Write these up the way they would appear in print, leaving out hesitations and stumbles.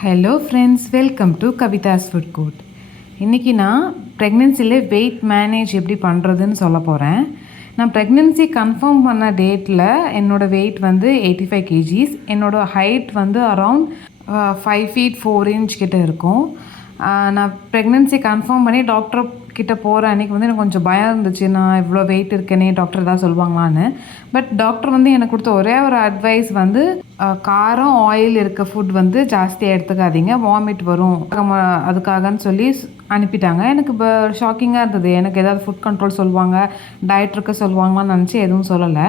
Hello friends, welcome to Kavitha's food court. இன்றைக்கி நான் ப்ரெக்னென்சியில் wait manage எப்படி பண்ணுறதுன்னு சொல்ல போகிறேன். நான் ப்ரெக்னென்சி கன்ஃபார்ம் பண்ண டேட்டில் என்னோடய வெயிட் வந்து 85 kgs, என்னோடய ஹைட் வந்து அரவுண்ட் 5 feet 4 inch கிட்ட இருக்கும். நான் ப்ரெக்னென்சி கன்ஃபார்ம் பண்ணி டாக்டர் கிட்ட போகிற அன்றைக்கி வந்து எனக்கு கொஞ்சம் பயம் இருந்துச்சு, நான் இவ்வளோ வெயிட் இருக்கேனே டாக்டர் ஏதாவது சொல்லுவாங்களான்னு. பட் டாக்டர் வந்து எனக்கு கொடுத்த ஒரே ஒரு அட்வைஸ் வந்து காரம் ஆயில் இருக்க ஃபுட் வந்து ஜாஸ்தியாக எடுத்துக்காதீங்க, வாமிட் வரும் அதுக்காகன்னு சொல்லி அனுப்பிட்டாங்க. எனக்கு இப்போ ஷாக்கிங்காக இருந்தது. எனக்கு ஏதாவது ஃபுட் கண்ட்ரோல் சொல்லுவாங்க, டயட் இருக்க சொல்லுவாங்களான்னு நினச்சி எதுவும் சொல்லலை.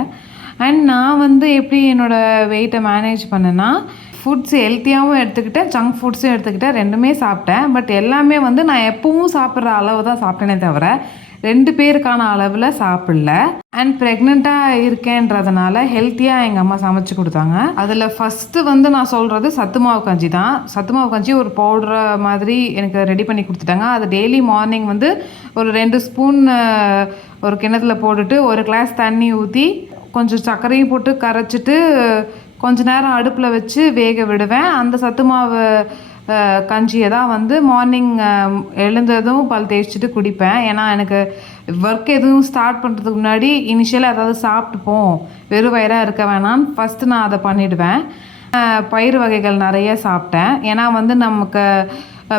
அண்ட் நான் வந்து எப்படி என்னோடய வெயிட்டை மேனேஜ் பண்ணேன்னா, ஃபுட்ஸ் ஹெல்த்தியாகவும் எடுத்துக்கிட்டேன், ஜங்க் ஃபுட்ஸும் எடுத்துக்கிட்டேன், ரெண்டுமே சாப்பிட்டேன். பட் எல்லாமே வந்து நான் எப்பவும் சாப்பிட்ற அளவு தான் சாப்பிட்டேனே தவிர 2 பேருக்கான அளவில் சாப்பிடல. அண்ட் ப்ரெக்னெண்ட்டாக இருக்கேன்றதுனால ஹெல்த்தியாக எங்கள் அம்மா சமைச்சு கொடுத்தாங்க. அதில் ஃபஸ்ட்டு வந்து நான் சொல்கிறது சத்து மாவு கஞ்சி தான். சத்து மாவு கஞ்சி ஒரு பவுடரை மாதிரி எனக்கு ரெடி பண்ணி கொடுத்துட்டாங்க. அது டெய்லி மார்னிங் வந்து ஒரு 2 ஸ்பூன் ஒரு கிணத்துல போட்டுட்டு 1 கிளாஸ் தண்ணி ஊற்றி கொஞ்சம் சர்க்கரையும் போட்டு கரைச்சிட்டு கொஞ்ச நேரம் அடுப்பில் வச்சு வேக விடுவேன். அந்த சத்து மாவு கஞ்சியை தான் வந்து மார்னிங் எழுந்ததும் பல் தேய்ச்சிட்டு குடிப்பேன். ஏன்னா எனக்கு ஒர்க் எதுவும் ஸ்டார்ட் பண்ணுறதுக்கு முன்னாடி இனிஷியலாக ஏதாவது சாப்பிட்டுப்போம், வெறும் வயிறாக இருக்க வேணான்னு ஃபஸ்ட்டு நான் அதை பண்ணிவிடுவேன். பயிறு வகைகள் நிறைய சாப்பிட்டேன். ஏன்னா வந்து நமக்கு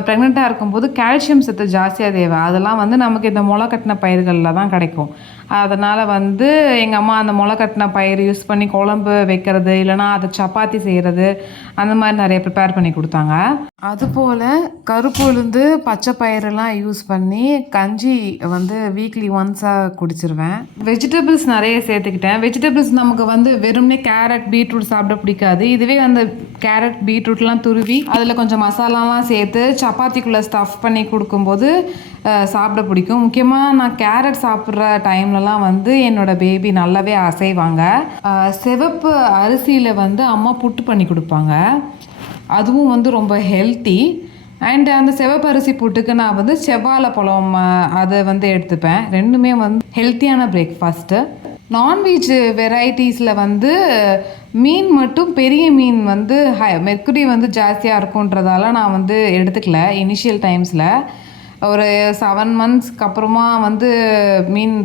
ப்ரெக்னெண்ட்டாக இருக்கும்போது கால்சியம் சத்து ஜாஸ்தியாக தேவை. அதெல்லாம் வந்து நமக்கு இந்த முளை கட்டின பயிர்களில் தான் கிடைக்கும். அதனால் வந்து எங்கள் அம்மா அந்த முளை கட்டின பயிர் யூஸ் பண்ணி குழம்பு வைக்கிறது, இல்லைனா அதை சப்பாத்தி செய்கிறது, அந்த மாதிரி நிறைய ப்ரிப்பேர் பண்ணி கொடுத்தாங்க. அதுபோல் கருப்பு உளுந்து பச்சை பயிரெல்லாம் யூஸ் பண்ணி கஞ்சி வந்து வீக்லி ஒன்ஸாக குடிச்சிருவேன். வெஜிடபிள்ஸ் நிறைய சேர்த்துக்கிட்டேன். வெஜிடபிள்ஸ் நமக்கு வந்து வெறும்னே கேரட் பீட்ரூட் சாப்பிட பிடிக்காது. இதுவே அந்த கேரட் பீட்ரூட்லாம் துருவி அதில் கொஞ்சம் மசாலாலாம் சேர்த்து சப்பாத்திக்குள்ளே ஸ்டஃப் பண்ணி கொடுக்கும்போது சாப்பிட பிடிக்கும். முக்கியமாக நான் கேரட் சாப்பிட்ற டைம்லலாம் வந்து என்னோடய பேபி நல்லாவே அசைவாங்க. சிவப்பு அரிசியில் வந்து அம்மா புட்டு பண்ணி கொடுப்பாங்க. அதுவும் வந்து ரொம்ப ஹெல்த்தி. அண்ட் அந்த சிவப்பு அரிசி புட்டுக்கு நான் வந்து செவ்வாழை பழம் அதை வந்து எடுத்துப்பேன். ரெண்டுமே வந்து ஹெல்த்தியான பிரேக்ஃபாஸ்ட்டு. நான்வெஜ் வெரைட்டிஸில் வந்து மீன் மட்டும் பெரிய மீன் வந்து மெர்க்குரி வந்து ஜாஸ்தியாக இருக்குன்றதால நான் வந்து எடுத்துக்கல. இனிஷியல் டைம்ஸில் ஒரு 7 monthsக்கு அப்புறமா வந்து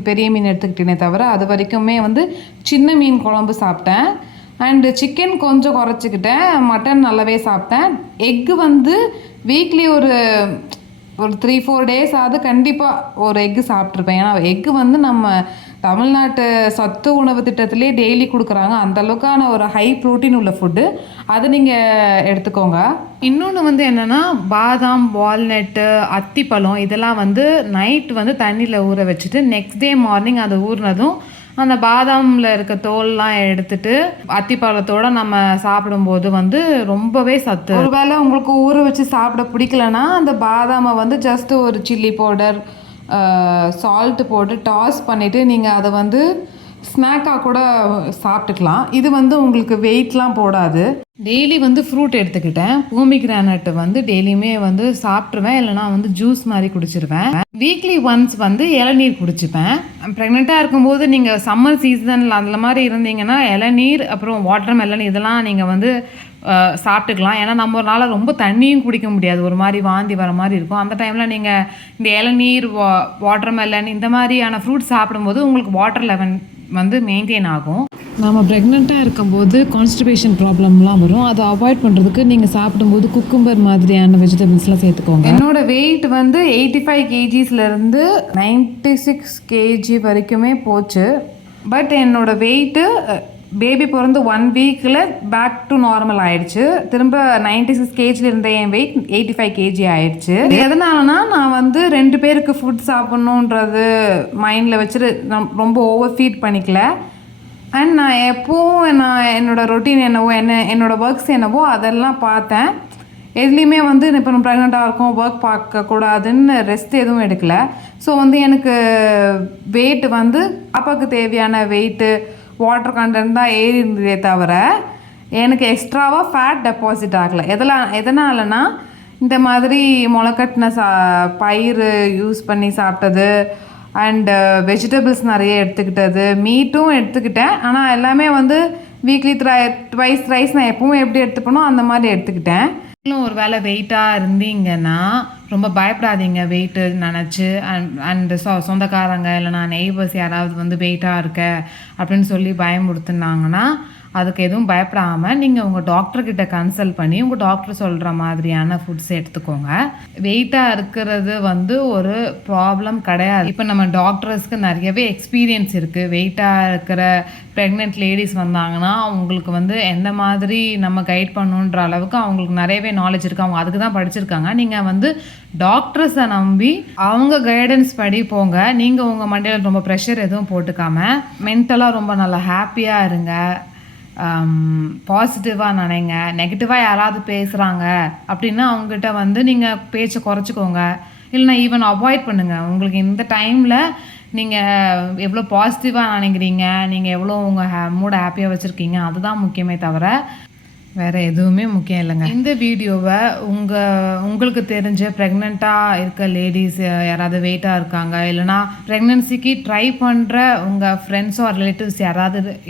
பெரிய மீன் எடுத்துக்கிட்டேனே தவிர அது வரைக்குமே வந்து சின்ன மீன் குழம்பு சாப்பிட்டேன். அண்டு சிக்கன் கொஞ்சம் குறைச்சிக்கிட்டேன். மட்டன் நல்லாவே சாப்பிட்டேன். எக்கு வந்து வீக்லி ஒரு 3-4 days ஆகுது கண்டிப்பாக ஒரு எக்கு சாப்பிட்ருப்பேன். ஏன்னா எக்கு வந்து நம்ம தமிழ்நாட்டு சத்து உணவு திட்டத்திலே டெய்லி கொடுக்குறாங்க. அந்தளவுக்கான ஒரு ஹை ப்ரோட்டீன் உள்ள ஃபுட்டு, அதை நீங்கள் எடுத்துக்கோங்க. இன்னொன்று வந்து என்னென்னா, பாதாம், வால்நட்டு, அத்திப்பழம் இதெல்லாம் வந்து நைட் வந்து தண்ணியில் ஊற வச்சுட்டு நெக்ஸ்ட் டே மார்னிங் அது ஊறினதும் அந்த பாதாமில் இருக்க தோல்லாம் எடுத்துட்டு அத்திப்பழத்தோடு நம்ம சாப்பிடும்போது வந்து ரொம்பவே சத்து. ஒருவேளை உங்களுக்கு ஊற வச்சு சாப்பிட பிடிக்கலன்னா அந்த பாதாமை வந்து ஜஸ்ட்டு ஒரு சில்லி பவுடர், சால்ட்டு போட்டு டாஸ் பண்ணிவிட்டு நீங்கள் அதை வந்து ஸ்நாக்காக கூட சாப்பிட்டுக்கலாம். இது வந்து உங்களுக்கு வெயிட்லாம் போடாது. டெய்லி வந்து ஃப்ரூட் எடுத்துக்கிட்டேன். போமிகிரானட் வந்து டெய்லியுமே வந்து சாப்பிட்ருவேன், இல்லைனா வந்து ஜூஸ் மாதிரி குடிச்சிருவேன். வீக்லி ஒன்ஸ் வந்து இளநீர் குடிச்சுப்பேன். ப்ரெக்னெண்ட்டாக இருக்கும்போது நீங்கள் சம்மர் சீசனில் அதில் மாதிரி இருந்தீங்கன்னா இளநீர் அப்புறம் வாட்டர் மெலன் இதெல்லாம் நீங்கள் வந்து சாப்பிட்டுக்கலாம். ஏன்னா நம்மளால் ரொம்ப தண்ணியும் குடிக்க முடியாது, ஒரு மாதிரி வாந்தி வர மாதிரி இருக்கும். அந்த டைமில் நீங்கள் இந்த இளநீர், வாட்டர் மெலன் இந்த மாதிரியான ஃப்ரூட்ஸ் சாப்பிடும்போது உங்களுக்கு வாட்டர் லெவல் வந்து மெயின்டைன் ஆகும். நம்ம ப்ரெக்னெண்ட்டாக இருக்கும்போது கான்ஸ்டிபேஷன் ப்ராப்ளம்லாம் வரும். அதை அவாய்ட் பண்ணுறதுக்கு நீங்கள் சாப்பிடும்போது குக்கும்பர் மாதிரியான வெஜிடபிள்ஸ்லாம் சேர்த்துக்கோங்க. என்னோடய வெயிட் வந்து 85 kgsலேருந்து 96 kg வரைக்குமே போச்சு. பட் என்னோடய வெயிட்டு பேபி பிறந்து 1 weekல பேக் டு நார்மல் ஆயிடுச்சு. திரும்ப 96 kg இருந்த என் வெயிட் 85 kg ஆயிடுச்சு. எதனாலனா நான் வந்து 2 பேருக்கு ஃபுட் சாப்பிட்ணுன்றது மைண்டில் வச்சுட்டு நான் ரொம்ப ஓவர் ஃபீட் பண்ணிக்கல. அண்ட் நான் எப்போவும் என்னோடய ரொட்டீன் என்னவோ என்னோடய ஒர்க்ஸ் என்னவோ அதெல்லாம் பார்த்தேன். எதுலேயுமே வந்து இப்போ நம்ம ப்ரெக்னெண்ட்டாக இருக்கோம், ஒர்க் பார்க்கக்கூடாதுன்னு ரெஸ்ட் எதுவும் எடுக்கலை. ஸோ வந்து எனக்கு வெயிட் வந்து பாப்பாவுக்கு தேவையான வெயிட்டு, வாட்டர் கண்டென்ட் தான் ஏறி இருந்ததே தவிர எனக்கு எக்ஸ்ட்ராவாக ஃபேட் டெபாசிட் ஆகலை. எதனாலனா இந்த மாதிரி முளைக்கட்டின பயிர் யூஸ் பண்ணி சாப்பிட்டது, அண்டு வெஜிடபிள்ஸ் நிறைய எடுத்துக்கிட்டது, மீட்டும் எடுத்துக்கிட்டேன். ஆனால் எல்லாமே வந்து வீக்லி ட்வைஸ் நான் எப்பவும் எப்படி எடுத்துப்பனோ அந்த மாதிரி எடுத்துக்கிட்டேன். இன்னும் ஒரு வேளை வெயிட்டாக இருந்தீங்கன்னா ரொம்ப பயப்படாதீங்க வெயிட்டு நினச்சி. அண்ட் சொந்தக்காரங்க இல்லைனா நெய்பர்ஸ் யாராவது வந்து வெயிட்டாக இருக்க அப்படின்னு சொல்லி பயமுறுத்துனாங்கன்னா அதுக்கு எதுவும் பயப்படாமல் நீங்கள் உங்கள் டாக்டர்கிட்ட கன்சல்ட் பண்ணி உங்கள் டாக்டர் சொல்கிற மாதிரியான ஃபுட்ஸ் எடுத்துக்கோங்க. வெயிட்டாக இருக்கிறது வந்து ஒரு ப்ராப்ளம் கிடையாது. இப்போ நம்ம டாக்டர்ஸ்க்கு நிறையவே எக்ஸ்பீரியன்ஸ் இருக்குது. வெயிட்டாக இருக்கிற ப்ரெக்னென்ட் லேடிஸ் வந்தாங்கன்னா அவங்களுக்கு வந்து எந்த மாதிரி நம்ம கைட் பண்ணணுன்ற அளவுக்கு அவங்களுக்கு நிறையவே நாலேஜ் இருக்குது. அவங்க அதுக்கு தான் படிச்சிருக்காங்க. நீங்கள் வந்து டாக்டர்ஸை நம்பி அவங்க கைடன்ஸ் படி போங்க. நீங்கள் உங்கள் மண்டையில் ரொம்ப ப்ரெஷர் எதுவும் போட்டுக்காமல் மென்டலாக ரொம்ப நல்லா ஹாப்பியாக இருங்க. பாசிட்டிவாக நினைங்க. நெகட்டிவாக யாராவது பேசுகிறாங்க அப்படின்னா அவங்ககிட்ட வந்து நீங்கள் பேச்சை குறைச்சிக்கோங்க. இல்லைனா ஈவன் அவாய்ட் பண்ணுங்கள். உங்களுக்கு இந்த டைமில் நீங்கள் எவ்வளோ பாசிட்டிவாக நினைக்கிறீங்க, நீங்கள் எவ்வளோ உங்கள் மூடை ஹாப்பியாக வச்சுருக்கீங்க, அதுதான் முக்கியமே தவிர வேறு எதுவுமே முக்கியம் இல்லைங்க. இந்த வீடியோவை உங்களுக்கு தெரிஞ்ச ப்ரெக்னெண்ட்டாக இருக்க லேடிஸ் யாராவது வெயிட்டாக இருக்காங்க, இல்லைனா ப்ரெக்னென்சிக்கு ட்ரை பண்ணுற உங்கள் ஃப்ரெண்ட்ஸோ ரிலேட்டிவ்ஸ்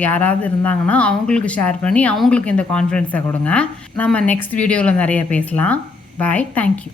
யாராவது இருந்தாங்கன்னா அவங்களுக்கு ஷேர் பண்ணி அவங்களுக்கு இந்த கான்ஃபிடென்ஸை கொடுங்க. நம்ம நெக்ஸ்ட் வீடியோவில் நிறைய பேசலாம். பாய். தேங்க்யூ.